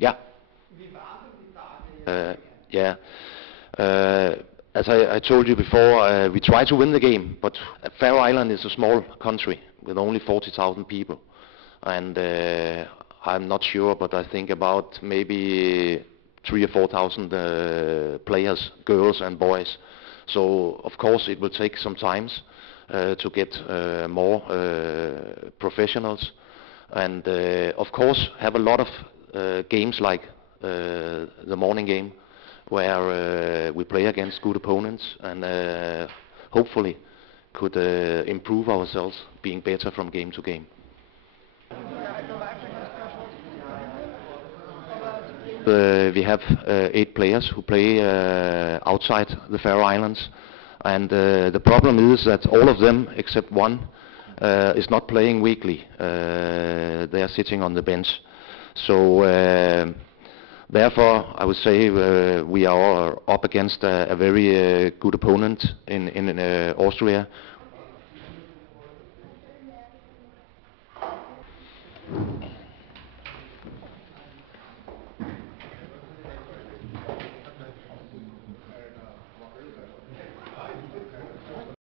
Yeah. Yeah. As I told you before, we try to win the game, but Faroe Island is a small country with only 40,000 people, and I'm not sure, but I think about maybe 3,000 or 4,000 players, girls and boys. So of course it will take some time to get more professionals, and of course have a lot of games like the morning game, where we play against good opponents and hopefully could improve ourselves, being better from game to game. We have 8 players who play outside the Faroe Islands, and the problem is that all of them except one is not playing weekly. They are sitting on the bench. So therefore I would say we are up against a very good opponent in Austria,